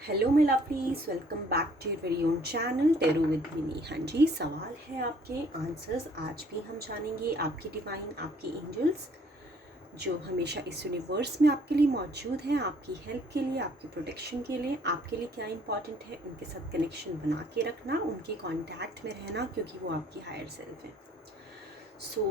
Hello मेरा please welcome back to your very own channel tarot with Vini. हाँ जी, सवाल है आपके आंसर्स आज भी हम जानेंगे। आपकी डिवाइन, आपकी एंजल्स जो हमेशा इस यूनिवर्स में आपके लिए मौजूद हैं, आपकी हेल्प के लिए, आपकी प्रोटेक्शन के लिए, आपके लिए क्या इंपॉर्टेंट है उनके साथ कनेक्शन बना के रखना, उनके कांटेक्ट में रहना, क्योंकि वो आपकी हायर सेल्फ है। सो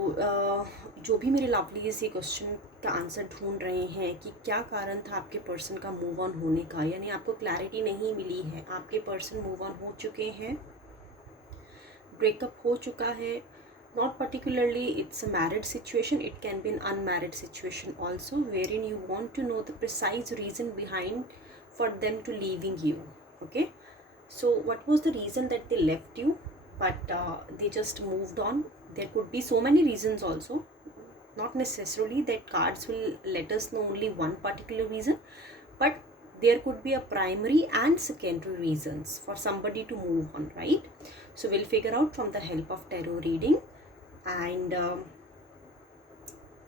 जो भी मेरे लवलीज ये क्वेश्चन का आंसर ढूंढ रहे हैं कि क्या कारण था आपके पर्सन का मूव ऑन होने का, यानी आपको क्लैरिटी नहीं मिली है, आपके पर्सन मूव ऑन हो चुके हैं, ब्रेकअप हो चुका है। Not particularly it's a married situation, it can be an unmarried situation also, where in you want to know the precise reason behind for them to leaving you. Okay, so what was the reason that they left you, but they just moved on? There could be so many reasons also, not necessarily that cards will let us know only one particular reason, but there could be a primary and secondary reasons for somebody to move on, right? So we'll figure out from the help of tarot reading. And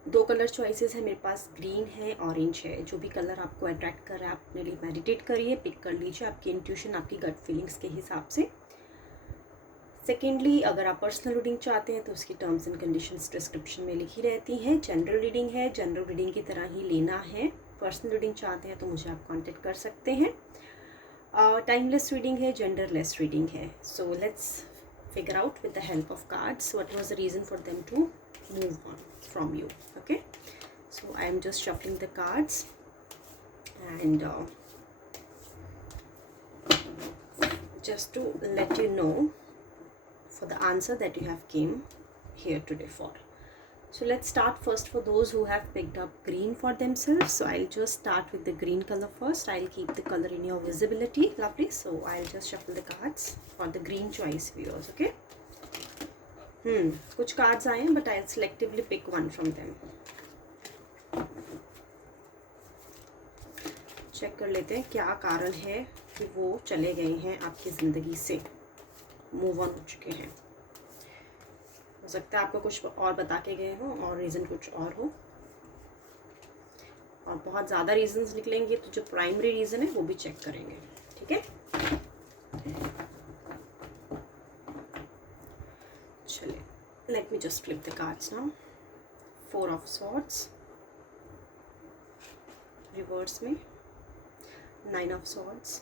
दो colour choices है मेरे पास, green है, orange है। जो भी colour आपको attract कर रहा है आप अपने लिए मेडिटेट करिए, पिक कर लीजिए आपकी इंट्यूशन, आपकी गट फीलिंग्स के हिसाब से। सेकेंडली, अगर आप पर्सनल रीडिंग चाहते हैं तो उसकी टर्म्स एंड कंडीशंस डिस्क्रिप्शन में लिखी रहती हैं। जनरल रीडिंग है, जनरल रीडिंग की तरह ही लेना है। पर्सनल रीडिंग चाहते हैं तो मुझे आप कॉन्टेक्ट कर सकते हैं। टाइमलेस रीडिंग है, जेंडरलेस रीडिंग है। So let's figure out with the help of cards what was the reason for them to move on from you. Okay, so I am just shuffling the cards and just to let you know for the answer that you have came here today for. So let's start first for those who have picked up green for themselves. So I'll just start with the green color first. I'll keep the color in your visibility. Lovely. So I'll just shuffle the cards for the green choice viewers. Okay. कुछ cards आए हैं, but I'll selectively pick one from them. Check कर लेते हैं क्या कारण है कि वो चले गए हैं आपकी ज़िंदगी से, मूव ऑन हो चुके हैं। हो सकता है आपको कुछ और बता के गए हों और रीज़न कुछ और हो, और बहुत ज़्यादा रीजंस निकलेंगे तो जो प्राइमरी रीज़न है वो भी चेक करेंगे। ठीक है, चलिए, let me just flip the cards now. 4 of swords reverse में, 9 of swords,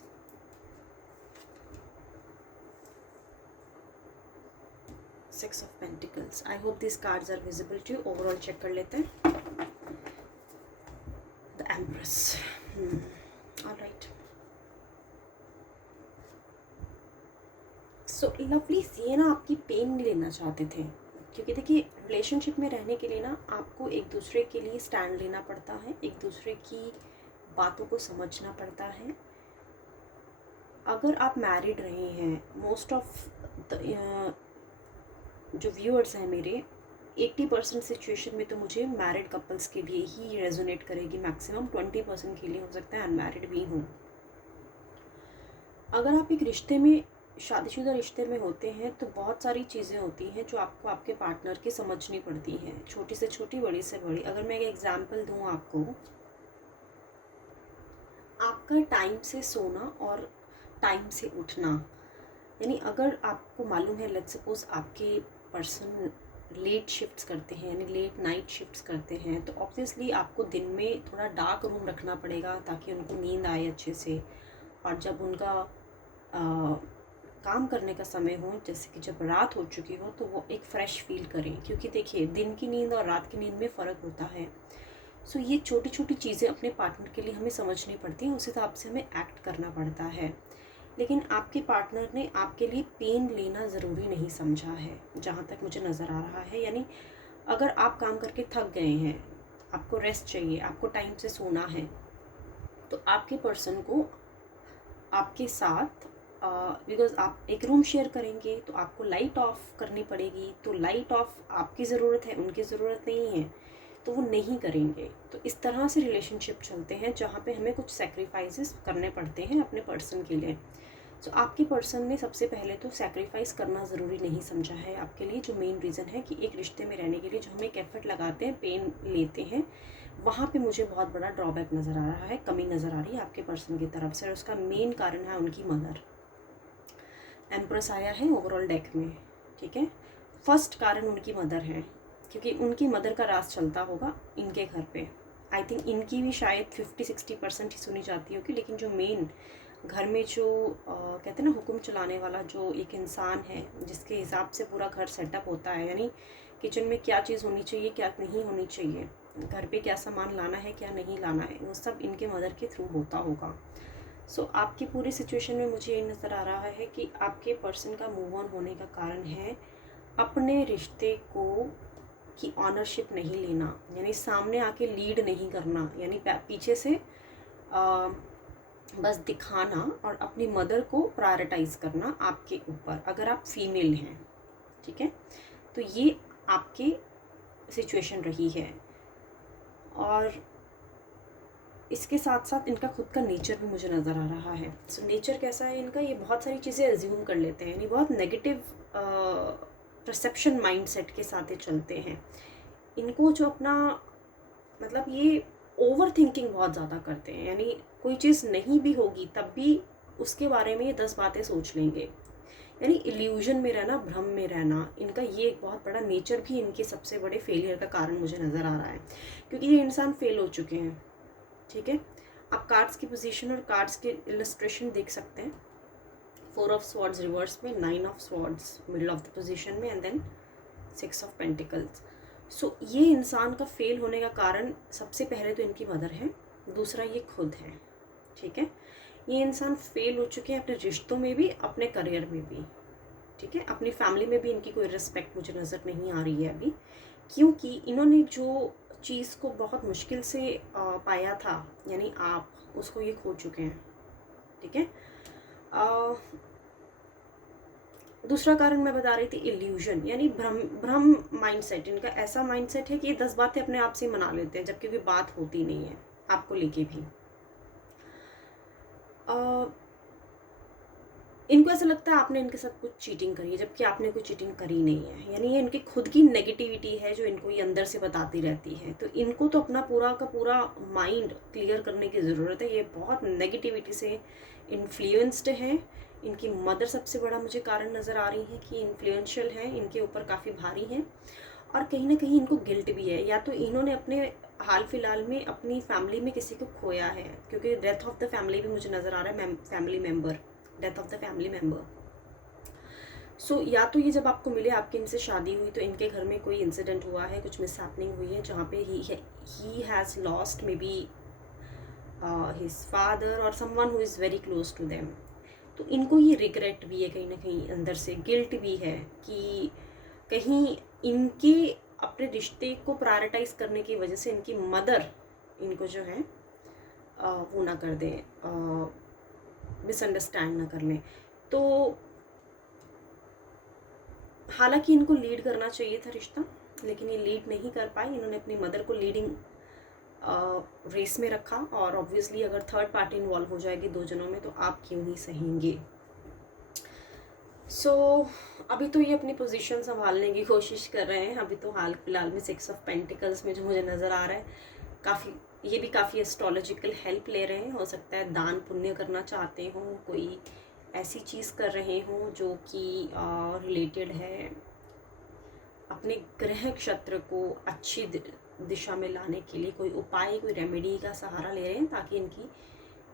6 of pentacles. I hope this cards are visible to you. Overall check कर लेते हैं। The empress. Alright, so lovely, ये ना आपकी पेन नहीं लेना चाहते थे, क्योंकि देखिए रिलेशनशिप में रहने के लिए ना आपको एक दूसरे के लिए स्टैंड लेना पड़ता है, एक दूसरे की बातों को समझना पड़ता है। अगर आप मैरिड रहे हैं, मोस्ट ऑफ द जो व्यूअर्स हैं मेरे, 80% सिचुएशन में तो मुझे मैरिड कपल्स के लिए ही रेजोनेट करेगी, मैक्सिमम 20% के लिए हो सकता है अनमैरिड भी हूँ। अगर आप एक रिश्ते में, शादीशुदा रिश्ते में होते हैं तो बहुत सारी चीज़ें होती हैं जो आपको आपके पार्टनर की समझनी पड़ती हैं, छोटी से छोटी, बड़ी से बड़ी। अगर मैं एक एग्जांपल दूँ आपको, आपका टाइम से सोना और टाइम से उठना, यानी अगर आपको मालूम है, लेट्स सपोज आपके पर्सन लेट शिफ्ट्स करते हैं, यानी लेट नाइट शिफ्ट्स करते हैं, तो ऑब्वियसली आपको दिन में थोड़ा डार्क रूम रखना पड़ेगा ताकि उनको नींद आए अच्छे से, और जब उनका काम करने का समय हो, जैसे कि जब रात हो चुकी हो, तो वो एक फ़्रेश फील करें, क्योंकि देखिए दिन की नींद और रात की नींद में फ़र्क होता है। सो ये छोटी छोटी चीज़ें अपने पार्टनर के लिए हमें समझनी पड़ती हैं, उस हिसाब से हमें एक्ट करना पड़ता है। लेकिन आपके पार्टनर ने आपके लिए पेन लेना ज़रूरी नहीं समझा है, जहाँ तक मुझे नज़र आ रहा है। यानी अगर आप काम करके थक गए हैं, आपको रेस्ट चाहिए, आपको टाइम से सोना है, तो आपके पर्सन को आपके साथ, बिकॉज़ आप एक रूम शेयर करेंगे तो आपको लाइट ऑफ करनी पड़ेगी, तो लाइट ऑफ आपकी ज़रूरत है, उनकी ज़रूरत नहीं है, तो वो नहीं करेंगे। तो इस तरह से रिलेशनशिप चलते हैं जहाँ पे हमें कुछ सेक्रीफाइसेस करने पड़ते हैं अपने पर्सन के लिए। सो आपके पर्सन ने सबसे पहले तो सेक्रीफाइस करना ज़रूरी नहीं समझा है आपके लिए, जो मेन रीज़न है कि एक रिश्ते में रहने के लिए जो हम एक एफर्ट लगाते हैं, पेन लेते हैं, वहाँ पे मुझे बहुत बड़ा ड्रॉबैक नज़र आ रहा है, कमी नज़र आ रही है आपके पर्सन की तरफ से, और उसका मेन कारण है उनकी मदर। एम्प्रेस आया है ओवरऑल डेक में, ठीक है। फर्स्ट कारण उनकी मदर है, क्योंकि उनकी मदर का राज चलता होगा इनके घर पे। आई थिंक इनकी भी शायद 50-60% ही सुनी जाती होगी, लेकिन जो मेन घर में जो कहते हैं ना हुक्म चलाने वाला जो एक इंसान है, जिसके हिसाब से पूरा घर सेटअप होता है, यानी किचन में क्या चीज़ होनी चाहिए क्या नहीं होनी चाहिए, घर पे क्या सामान लाना है क्या नहीं लाना है, वो सब इनके मदर के थ्रू होता होगा। सो आपकी पूरी सिचुएशन में मुझे ये नज़र आ रहा है कि आपके पर्सन का मूव ऑन होने का कारण है अपने रिश्ते को की ऑनरशिप नहीं लेना, यानी सामने आके लीड नहीं करना, यानी पीछे से बस दिखाना और अपनी मदर को प्रायोरिटाइज करना आपके ऊपर, अगर आप फीमेल हैं, ठीक है। तो ये आपकी सिचुएशन रही है। और इसके साथ साथ इनका खुद का नेचर भी मुझे नज़र आ रहा है। सो नेचर कैसा है इनका, ये बहुत सारी चीज़ें एज्यूम कर लेते हैं, यानी बहुत नेगेटिव परसेप्शन माइंडसेट के साथ ये चलते हैं। इनको जो अपना मतलब ये ओवर थिंकिंग बहुत ज़्यादा करते हैं, यानी कोई चीज़ नहीं भी होगी तब भी उसके बारे में ये 10 बातें सोच लेंगे, यानी इल्यूजन में रहना, भ्रम में रहना, इनका ये एक बहुत बड़ा नेचर भी इनके सबसे बड़े फेलियर का कारण मुझे नज़र आ रहा है, क्योंकि ये इंसान फेल हो चुके हैं, ठीक है। आप कार्ड्स की पोजीशन और कार्ड्स के इलस्ट्रेशन देख सकते हैं। 4 ऑफ स्वॉर्ड्स रिवर्स में, 9 of swords middle of the position में, एंड देन 6 ऑफ पेंटिकल्स। सो ये इंसान का फेल होने का कारण सबसे पहले तो इनकी मदर है, दूसरा ये खुद है, ठीक है। ये इंसान फेल हो चुके हैं अपने रिश्तों में भी, अपने करियर में भी, ठीक है। अपनी फैमिली में भी इनकी कोई रिस्पेक्ट मुझे नज़र नहीं आ रही है अभी, क्योंकि इन्होंने जो चीज़ को बहुत मुश्किल से पाया था, यानी आप उसको ये खो चुके हैं, ठीक है। दूसरा कारण मैं बता रही थी इल्यूजन, यानी भ्रम माइंडसेट। इनका ऐसा माइंडसेट है कि ये 10 बातें अपने आप से मना लेते हैं, जबकि कोई बात होती नहीं है आपको लेके भी। इनको ऐसा लगता है आपने इनके साथ कुछ चीटिंग करी है, जबकि आपने कोई चीटिंग करी नहीं है, यानी ये इनकी खुद की नेगेटिविटी है जो इनको ये अंदर से बताती रहती है। तो इनको तो अपना पूरा का पूरा माइंड क्लियर करने की ज़रूरत है। ये बहुत नेगेटिविटी से इन्फ्लुएंस्ड है। इनकी मदर सबसे बड़ा मुझे कारण नज़र आ रही है कि इन्फ्लुएंशियल है, इनके ऊपर काफ़ी भारी है, और कहीं ना कहीं इनको गिल्ट भी है, या तो इन्होंने अपने हाल फिलहाल में अपनी फैमिली में किसी को खोया है, क्योंकि डेथ ऑफ द फैमिली भी मुझे नज़र आ रहा है, family member, death of the family member. So या तो ये जब आपको मिले, आपकी इनसे शादी हुई, तो इनके घर में कोई इंसिडेंट हुआ है, कुछ मिसहैपनिंग हुई है, जहाँ पे ही has lost may be his father और someone who is very close to them. तो इनको ये रिग्रेट भी है, कहीं ना कहीं अंदर से गिल्ट भी है कि कहीं इनके अपने रिश्ते को प्रायोरिटाइज करने की वजह से इनकी मदर इनको जो है वो ना कर दें, मिसअंडरस्टैंड ना कर लें। तो हालांकि इनको लीड करना चाहिए था रिश्ता, लेकिन ये लीड नहीं कर पाए। इन्होंने अपनी मदर को लीडिंग रेस में रखा, और ऑब्वियसली अगर थर्ड पार्टी इन्वॉल्व हो जाएगी दो जनों में, तो आप क्यों ही सहेंगे। सो अभी तो ये अपनी पोजीशन संभालने की कोशिश कर रहे हैं। अभी तो हाल फिलहाल में 6 ऑफ पेंटिकल्स में जो मुझे नज़र आ रहा है, काफ़ी ये भी काफ़ी एस्ट्रोलॉजिकल हेल्प ले रहे हैं। हो सकता है दान पुण्य करना चाहते हों, कोई ऐसी चीज़ कर रहे हों जो कि रिलेटेड है अपने ग्रह क्षेत्र को अच्छी दिशा में लाने के लिए, कोई उपाय, कोई रेमेडी का सहारा ले रहे हैं, ताकि इनकी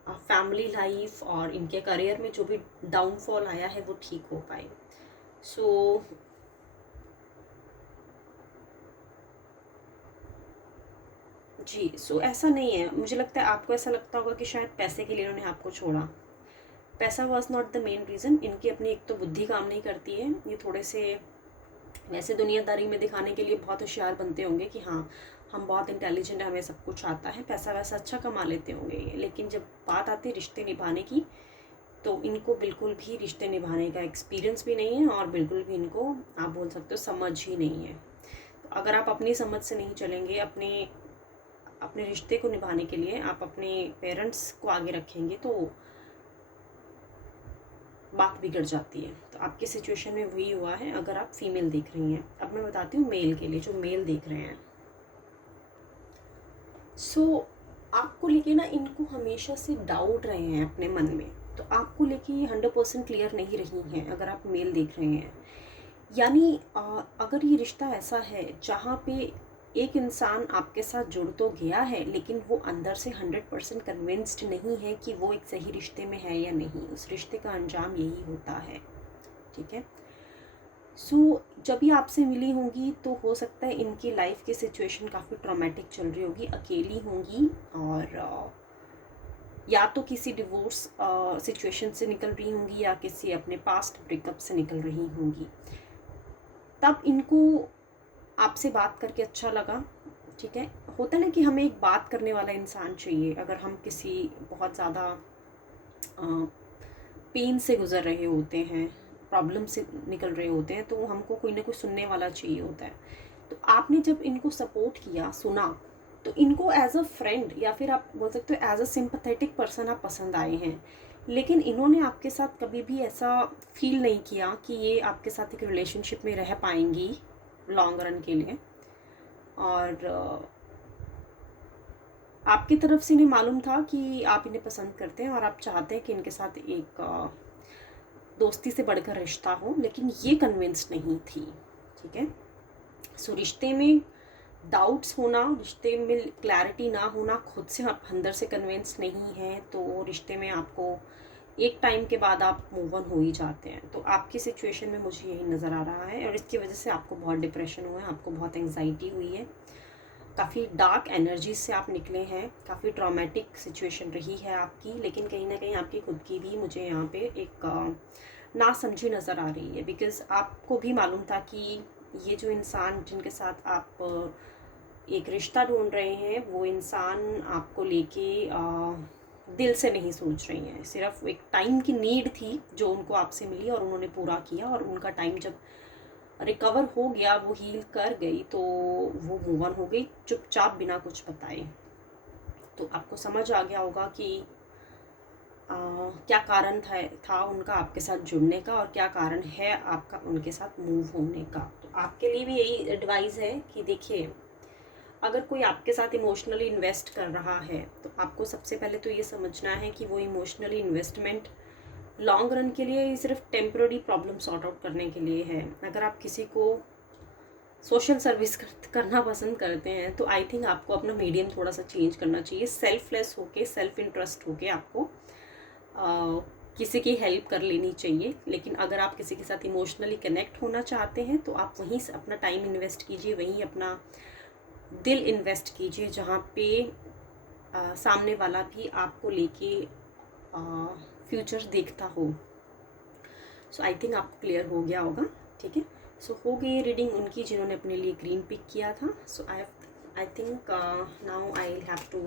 फैमिली लाइफ और इनके करियर में जो भी डाउनफॉल आया है वो ठीक हो पाए। सो जी, सो ऐसा नहीं है। मुझे लगता है आपको ऐसा लगता होगा कि शायद पैसे के लिए उन्होंने आपको छोड़ा। पैसा was not the main reason. इनकी अपनी एक तो बुद्धि काम नहीं करती है, ये थोड़े से वैसे दुनियादारी में दिखाने के लिए बहुत होशियार बनते होंगे कि हाँ हम बहुत इंटेलिजेंट हैं, हमें सब कुछ आता है, पैसा वैसा अच्छा कमा लेते होंगे ये, लेकिन जब बात आती है रिश्ते निभाने की, तो इनको बिल्कुल भी रिश्ते निभाने का एक्सपीरियंस भी नहीं है, और बिल्कुल भी इनको आप बोल सकते हो समझ ही नहीं है। तो अगर आप अपनी समझ से नहीं चलेंगे, अपने अपने रिश्ते को निभाने के लिए आप अपने पेरेंट्स को आगे रखेंगे, तो बात बिगड़ जाती है। तो आपकी सिचुएशन में वही हुआ है अगर आप फीमेल देख रही हैं। अब मैं बताती हूँ मेल के लिए, जो मेल देख रहे हैं। आपको लेके ना इनको हमेशा से डाउट रहे हैं अपने मन में, तो आपको लेके ये 100% क्लियर नहीं रही हैं अगर आप मेल देख रहे हैं। यानी अगर ये रिश्ता ऐसा है जहाँ पे एक इंसान आपके साथ जुड़ तो गया है, लेकिन वो अंदर से 100% कन्विंस्ड नहीं है कि वो एक सही रिश्ते में है या नहीं, उस रिश्ते का अंजाम यही होता है। ठीक है। जब ये आपसे मिली होंगी तो हो सकता है इनकी लाइफ की सिचुएशन काफ़ी ट्रॉमेटिक चल रही होगी, अकेली होंगी, और या तो किसी डिवोर्स सिचुएशन से निकल रही होंगी या किसी अपने पास्ट ब्रेकअप से निकल रही होंगी। तब इनको आपसे बात करके अच्छा लगा। ठीक है। होता है ना कि हमें एक बात करने वाला इंसान चाहिए। अगर हम किसी बहुत ज़्यादा पेन से गुज़र रहे होते हैं, प्रॉब्लम से निकल रहे होते हैं, तो हमको कोई ना कोई सुनने वाला चाहिए होता है। तो आपने जब इनको सपोर्ट किया, सुना, तो इनको एज अ फ्रेंड या फिर आप बोल सकते हो एज अ सिंपैथेटिक पर्सन आप पसंद आए हैं। लेकिन इन्होंने आपके साथ कभी भी ऐसा फील नहीं किया कि ये आपके साथ एक रिलेशनशिप में रह पाएंगी लॉन्ग रन के लिए। और आपकी तरफ से इन्हें मालूम था कि आप इन्हें पसंद करते हैं और आप चाहते हैं कि इनके साथ एक दोस्ती से बढ़कर रिश्ता हो, लेकिन ये कन्विंस नहीं थी। ठीक है। रिश्ते में डाउट्स होना, रिश्ते में क्लैरिटी ना होना, खुद से आप अंदर से कन्विंस नहीं है, तो रिश्ते में आपको एक टाइम के बाद आप मूव ऑन हो ही जाते हैं। तो आपकी सिचुएशन में मुझे यही नज़र आ रहा है, और इसकी वजह से आपको बहुत डिप्रेशन हुआ है, आपको बहुत एंग्जाइटी हुई है, काफ़ी डार्क एनर्जी से आप निकले हैं, काफ़ी ट्रॉमेटिक सिचुएशन रही है आपकी। लेकिन कहीं ना कहीं आपकी खुद की भी मुझे यहाँ पे एक ना समझी नज़र आ रही है, बिकॉज़ आपको भी मालूम था कि ये जो इंसान जिनके साथ आप एक रिश्ता ढूंढ रहे हैं, वो इंसान आपको लेके दिल से नहीं सोच रही हैं। सिर्फ एक टाइम की नीड थी जो उनको आपसे मिली और उन्होंने पूरा किया, और उनका टाइम जब रिकवर हो गया, वो हील कर गई, तो वो मूव ऑन हो गई चुपचाप बिना कुछ बताए। तो आपको समझ आ गया होगा कि क्या कारण था उनका आपके साथ जुड़ने का, और क्या कारण है आपका उनके साथ मूव होने का। तो आपके लिए भी यही एडवाइस है कि देखिए, अगर कोई आपके साथ इमोशनली इन्वेस्ट कर रहा है, तो आपको सबसे पहले तो ये समझना है कि वो इमोशनली इन्वेस्टमेंट लॉन्ग रन के लिए सिर्फ टेम्पररी प्रॉब्लम सॉर्ट आउट करने के लिए है। अगर आप किसी को सोशल सर्विस करना पसंद करते हैं, तो आई थिंक आपको अपना मीडियम थोड़ा सा चेंज करना चाहिए। सेल्फलेस होके, सेल्फ इंटरेस्ट होके आपको किसी की हेल्प कर लेनी चाहिए। लेकिन अगर आप किसी के साथ इमोशनली कनेक्ट होना चाहते हैं, तो आप वहीं से अपना टाइम इन्वेस्ट कीजिए, वहीं अपना दिल इन्वेस्ट कीजिए, जहाँ पे सामने वाला भी आपको लेके फ्यूचर देखता हो। आई थिंक आपको क्लियर हो गया होगा। ठीक है। हो गई रीडिंग उनकी जिन्होंने अपने लिए ग्रीन पिक किया था। I think now I will have to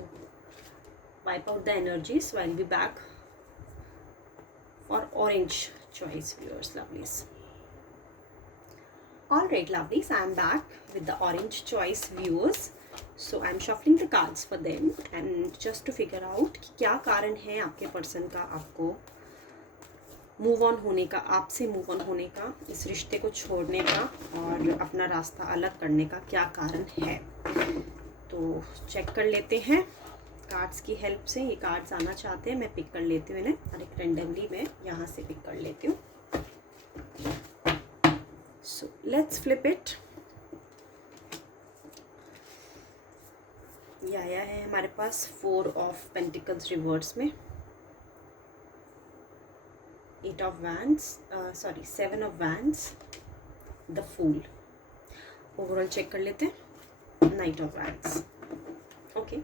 wipe out the energy, so I will be back for orange choice viewers, lovelies. Alright lovelies, I am back with the orange choice viewers. So I am shuffling the cards for them and just to figure out कि क्या कारण है आपके person का आपको move on होने का, आपसे मूव ऑन होने का, इस रिश्ते को छोड़ने का और अपना रास्ता अलग करने का क्या कारण है। तो चेक कर लेते हैं कार्ड्स की हेल्प से। ये कार्ड्स आना चाहते हैं, मैं पिक कर लेती हूँ इन्हें, और एक रेंडमली मैं यहाँ से पिक कर लेती हूँ। So let's flip it. ये आया है हमारे पास 4 ऑफ पेंटिकल्स रिवर्स में, 8 of wands, 7 of wands, the fool. Overall check कर लेते हैं, knight of wands. Okay,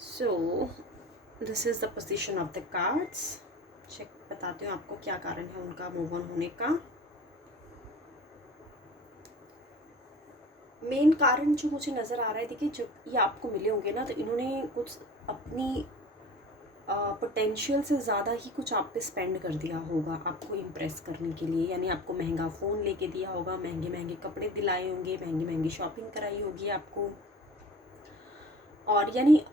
so this is the position of the cards. Check बताती हूँ आपको क्या कारण है उनका मूव ऑन होने का। मेन कारण जो मुझे नज़र आ रहा है, देखिए जब ये आपको मिले होंगे ना, तो इन्होंने कुछ अपनी पोटेंशियल से ज़्यादा ही कुछ आप पे स्पेंड कर दिया होगा आपको इम्प्रेस करने के लिए। यानी आपको महंगा फ़ोन लेके दिया होगा, महंगे महंगे कपड़े दिलाए होंगे, महंगी महंगी शॉपिंग कराई होगी आपको, और यानी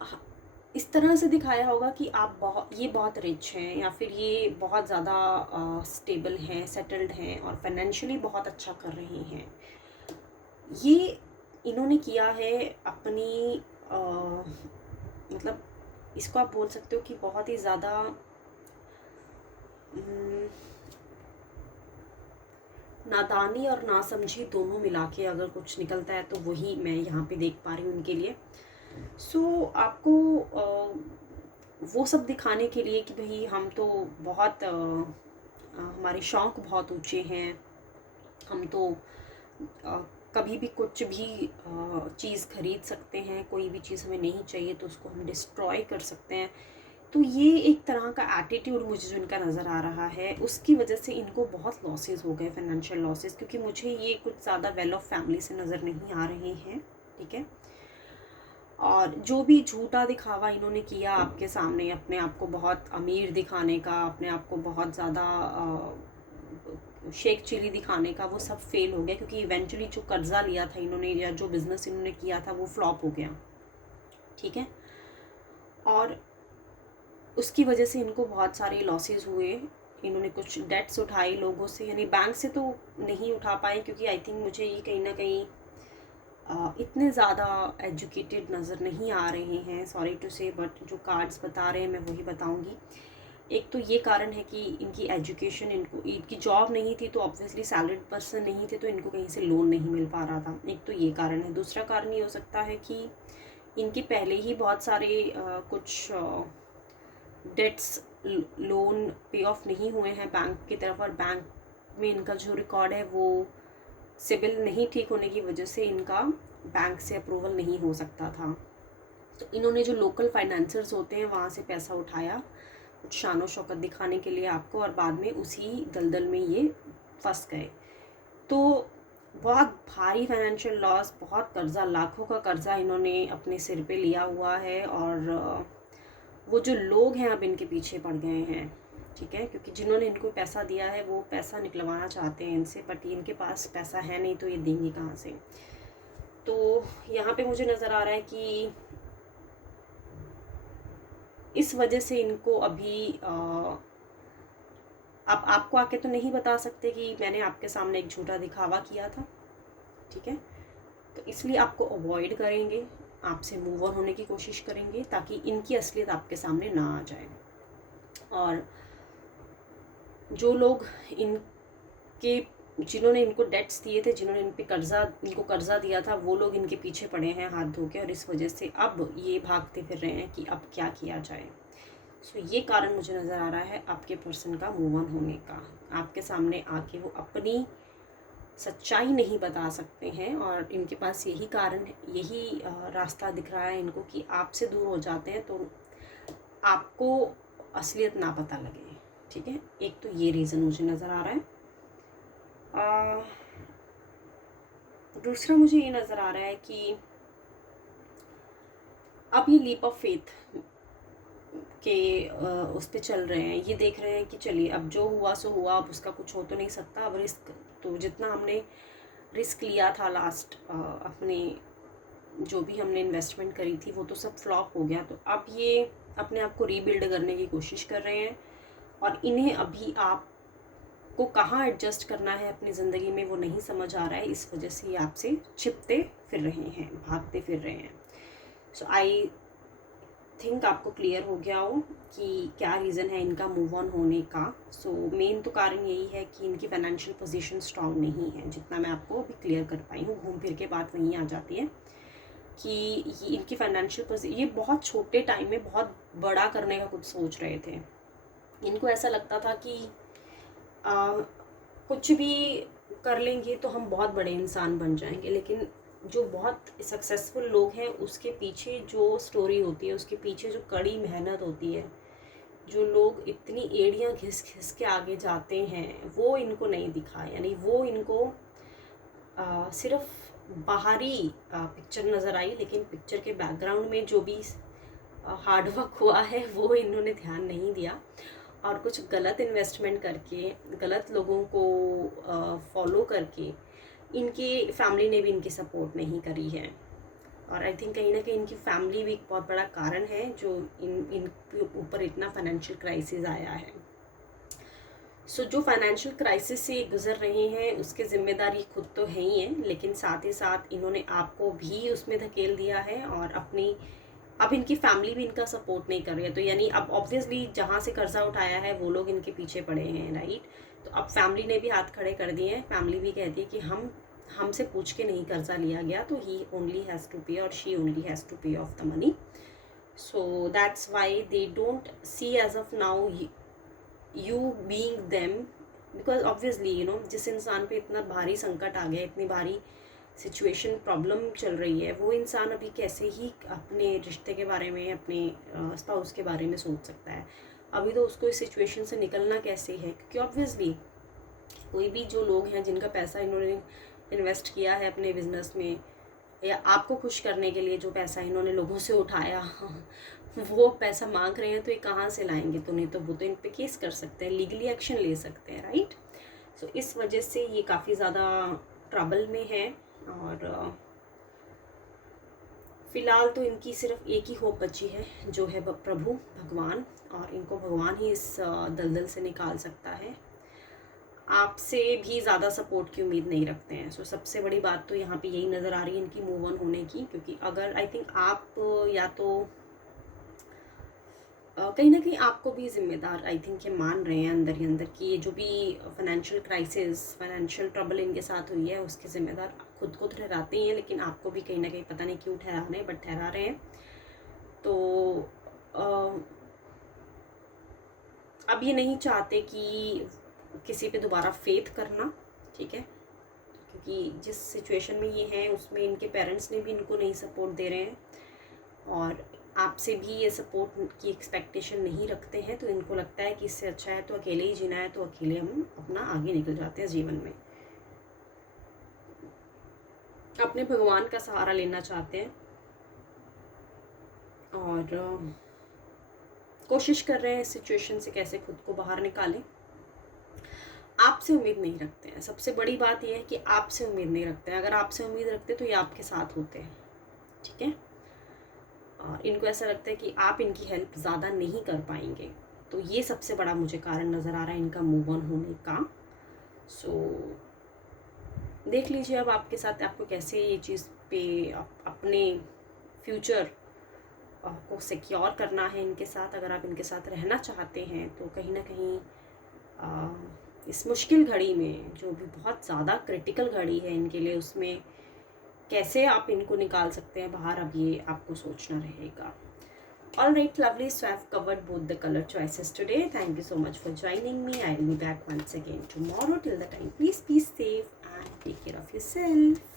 इस तरह से दिखाया होगा कि आप बहुत रिच हैं, या फिर ये बहुत ज़्यादा स्टेबल हैं, सेटल्ड हैं, और फाइनेंशियली बहुत अच्छा कर रहे हैं। ये इन्होंने किया है अपनी मतलब इसको आप बोल सकते हो कि बहुत ही ज़्यादा नादानी और नासमझी दोनों मिला के अगर कुछ निकलता है तो वही मैं यहाँ पे देख पा रही हूँ उनके लिए। आपको वो सब दिखाने के लिए कि भाई हम तो बहुत हमारे शौक़ बहुत ऊँचे हैं, हम तो कभी भी कुछ भी चीज़ खरीद सकते हैं, कोई भी चीज़ हमें नहीं चाहिए तो उसको हम डिस्ट्रॉय कर सकते हैं। तो ये एक तरह का एटीट्यूड मुझे जो इनका नज़र आ रहा है, उसकी वजह से इनको बहुत लॉसेस हो गए, फाइनेंशियल लॉसेस, क्योंकि मुझे ये कुछ ज़्यादा वेल ऑफ फैमिली से नज़र नहीं आ रहे हैं। ठीक है। और जो भी झूठा दिखावा इन्होंने किया आपके सामने, अपने आप को बहुत अमीर दिखाने का, अपने आप को बहुत ज़्यादा शेख चिली दिखाने का, वो सब फेल हो गया, क्योंकि इवेंचुअली जो कर्जा लिया था इन्होंने या जो बिज़नेस इन्होंने किया था वो फ्लॉप हो गया। ठीक है। और उसकी वजह से इनको बहुत सारे लॉसेस हुए। इन्होंने कुछ डेट्स उठाए लोगों से, यानी बैंक से तो नहीं उठा पाए, क्योंकि आई थिंक मुझे ये कहीं ना कहीं इतने ज़्यादा एजुकेटेड नज़र नहीं आ रहे हैं, सॉरी टू से, बट जो कार्ड्स बता रहे हैं मैं वही बताऊंगी। एक तो ये कारण है कि इनकी एजुकेशन, इनकी जॉब नहीं थी तो ऑब्वियसली सैलरीड पर्सन नहीं थे, तो इनको कहीं से लोन नहीं मिल पा रहा था। एक तो ये कारण है। दूसरा कारण ये हो सकता है कि इनके पहले ही बहुत सारे कुछ डेट्स, लोन पे ऑफ नहीं हुए हैं बैंक की तरफ, और बैंक में इनका जो रिकॉर्ड है वो सिबिल नहीं ठीक होने की वजह से इनका बैंक से अप्रूवल नहीं हो सकता था। तो इन्होंने जो लोकल फाइनेंसर्स होते हैं वहाँ से पैसा उठाया कुछ शानो शौकत दिखाने के लिए आपको, और बाद में उसी दलदल में ये फंस गए। तो बहुत भारी फाइनेंशियल लॉस, बहुत कर्जा, लाखों का कर्जा इन्होंने अपने सिर पे लिया हुआ है, और वो जो लोग हैं अब इनके पीछे पड़ गए हैं। ठीक है। क्योंकि जिन्होंने इनको पैसा दिया है वो पैसा निकलवाना चाहते हैं इनसे, बट इनके पास पैसा है नहीं, तो ये देंगे कहाँ से। तो यहाँ पे मुझे नज़र आ रहा है कि इस वजह से इनको अभी आप आपको आके तो नहीं बता सकते कि मैंने आपके सामने एक झूठा दिखावा किया था। ठीक है। तो इसलिए आपको अवॉइड करेंगे, आपसे मूव ऑन होने की कोशिश करेंगे, ताकि इनकी असलियत आपके सामने ना आ जाए। और जो लोग जिन्होंने इनको डेट्स दिए थे, जिन्होंने इनको कर्जा दिया था, वो लोग इनके पीछे पड़े हैं हाथ धो के, और इस वजह से अब ये भागते फिर रहे हैं कि अब क्या किया जाए। ये कारण मुझे नज़र आ रहा है आपके पर्सन का मूव ऑन होने का। आपके सामने आके वो अपनी सच्चाई नहीं बता सकते हैं, और इनके पास यही कारण, यही रास्ता दिख रहा है इनको कि आपसे दूर हो जाते हैं तो आपको असलियत ना पता लगे। ठीक है। एक तो ये रीज़न मुझे नज़र आ रहा है। दूसरा मुझे ये नज़र आ रहा है कि अब ये लीप ऑफ फेथ के उस पर चल रहे हैं। ये देख रहे हैं कि चलिए अब जो हुआ सो हुआ, अब उसका कुछ हो तो नहीं सकता। अब रिस्क तो जितना हमने रिस्क लिया था लास्ट, अपने जो भी हमने इन्वेस्टमेंट करी थी वो तो सब फ्लॉप हो गया। तो अब ये अपने आप को रीबिल्ड करने की कोशिश कर रहे हैं, और इन्हें अभी आपको कहाँ एडजस्ट करना है अपनी ज़िंदगी में वो नहीं समझ आ रहा है। इस वजह से ये आपसे छिपते फिर रहे हैं, भागते फिर रहे हैं। सो आई थिंक आपको क्लियर हो गया हो कि क्या रीज़न है इनका मूव ऑन होने का। मेन तो कारण यही है कि इनकी फाइनेंशियल पोजीशन स्ट्रांग नहीं है, जितना मैं आपको अभी क्लियर कर पाई हूँ। घूम फिर के बात वहीं आ जाती है कि ये इनकी फाइनेंशियल पोजीशन, ये बहुत छोटे टाइम में बहुत बड़ा करने का कुछ सोच रहे थे। इनको ऐसा लगता था कि कुछ भी कर लेंगे तो हम बहुत बड़े इंसान बन जाएंगे, लेकिन जो बहुत सक्सेसफुल लोग हैं उसके पीछे जो स्टोरी होती है, उसके पीछे जो कड़ी मेहनत होती है, जो लोग इतनी एड़ियाँ घिस घिस के आगे जाते हैं, वो इनको नहीं दिखा। यानी वो इनको सिर्फ बाहरी पिक्चर नज़र आई, लेकिन पिक्चर के बैकग्राउंड में जो भी हार्डवर्क हुआ है वो इन्होंने ध्यान नहीं दिया, और कुछ गलत इन्वेस्टमेंट करके, गलत लोगों को फॉलो करके इनके फैमिली ने भी इनकी सपोर्ट नहीं करी है। और आई थिंक कहीं ना कहीं इनकी फैमिली भी एक बहुत बड़ा कारण है जो इनके ऊपर इतना फाइनेंशियल क्राइसिस आया है। जो फाइनेंशियल क्राइसिस से गुजर रहे हैं उसके ज़िम्मेदारी खुद तो है ही है, लेकिन साथ ही साथ इन्होंने आपको भी उसमें धकेल दिया है और अपनी अब इनकी फैमिली भी इनका सपोर्ट नहीं कर रही है। तो यानी अब ऑब्वियसली जहाँ से कर्जा उठाया है वो लोग इनके पीछे पड़े हैं, राइट। तो अब फैमिली ने भी हाथ खड़े कर दिए हैं। फैमिली भी कहती है कि हमसे पूछ के नहीं कर्जा लिया गया, तो ही ओनली हैज़ टू पे और she only has to pay off the money. So that's why they don't see as of now you being them, because obviously जिस इंसान पे इतना भारी संकट आ गया, इतनी भारी सिचुएशन प्रॉब्लम चल रही है, वो इंसान अभी कैसे ही अपने रिश्ते के बारे में, अपने स्पाउस के बारे में सोच सकता है। अभी तो उसको इस सिचुएशन से निकलना कैसे है, क्योंकि ऑब्वियसली कोई भी जो लोग हैं जिनका पैसा इन्होंने इन्वेस्ट किया है अपने बिजनेस में, या आपको खुश करने के लिए जो पैसा इन्होंने लोगों से उठाया वो पैसा मांग रहे हैं, तो ये कहाँ से लाएंगे। तो नहीं तो वो तो इन पे केस कर सकते हैं, लीगली एक्शन ले सकते हैं, राइट। सो इस वजह से ये काफ़ी ज़्यादा ट्रबल में है। और फ़िलहाल तो इनकी सिर्फ एक ही होप बची है, जो है प्रभु भगवान, और इनको भगवान ही इस दलदल से निकाल सकता है। आपसे भी ज़्यादा सपोर्ट की उम्मीद नहीं रखते हैं। सबसे बड़ी बात तो यहाँ पे यही नज़र आ रही है इनकी मूव ऑन होने की, क्योंकि अगर आई थिंक आप या तो कहीं ना कहीं आपको भी ज़िम्मेदार आई थिंक ये मान रहे हैं अंदर ही अंदर कि ये जो भी फाइनेंशियल क्राइसिस, फाइनेंशियल ट्रबल इनके साथ हुई है, उसके ज़िम्मेदार खुद को ठहराते ही हैं, लेकिन आपको भी कहीं ना कहीं पता नहीं क्यों ठहरा रहे हैं, बट ठहरा रहे हैं। तो अब ये नहीं चाहते कि किसी पे दोबारा फेथ करना, ठीक है, क्योंकि जिस सिचुएशन में ये हैं उसमें इनके पेरेंट्स ने भी इनको नहीं सपोर्ट दे रहे हैं, और आपसे भी ये सपोर्ट की एक्सपेक्टेशन नहीं रखते हैं। तो इनको लगता है कि इससे अच्छा है तो अकेले ही जीना है, तो अकेले हम अपना आगे निकल जाते हैं जीवन में, अपने भगवान का सहारा लेना चाहते हैं, और कोशिश कर रहे हैं इस सिचुएशन से कैसे खुद को बाहर निकालें। आपसे उम्मीद नहीं रखते हैं, सबसे बड़ी बात यह है कि आपसे उम्मीद नहीं रखते हैं। अगर आपसे उम्मीद रखते तो ये आपके साथ होते हैं, ठीक है। और इनको ऐसा लगता है कि आप इनकी हेल्प ज़्यादा नहीं कर पाएंगे, तो ये सबसे बड़ा मुझे कारण नज़र आ रहा है इनका मूव ऑन होने का। देख लीजिए अब आपके साथ आपको कैसे ये चीज़ पे अपने फ्यूचर को सिक्योर करना है इनके साथ। अगर आप इनके साथ रहना चाहते हैं तो कहीं ना कहीं इस मुश्किल घड़ी में, जो भी बहुत ज़्यादा क्रिटिकल घड़ी है इनके लिए, उसमें कैसे आप इनको निकाल सकते हैं बाहर, अब ये आपको सोचना रहेगा। All right, lovely. So I've covered both the color choices today. Thank you so much for joining me. I'll be back once again tomorrow. Till the time, please be safe and take care of yourself.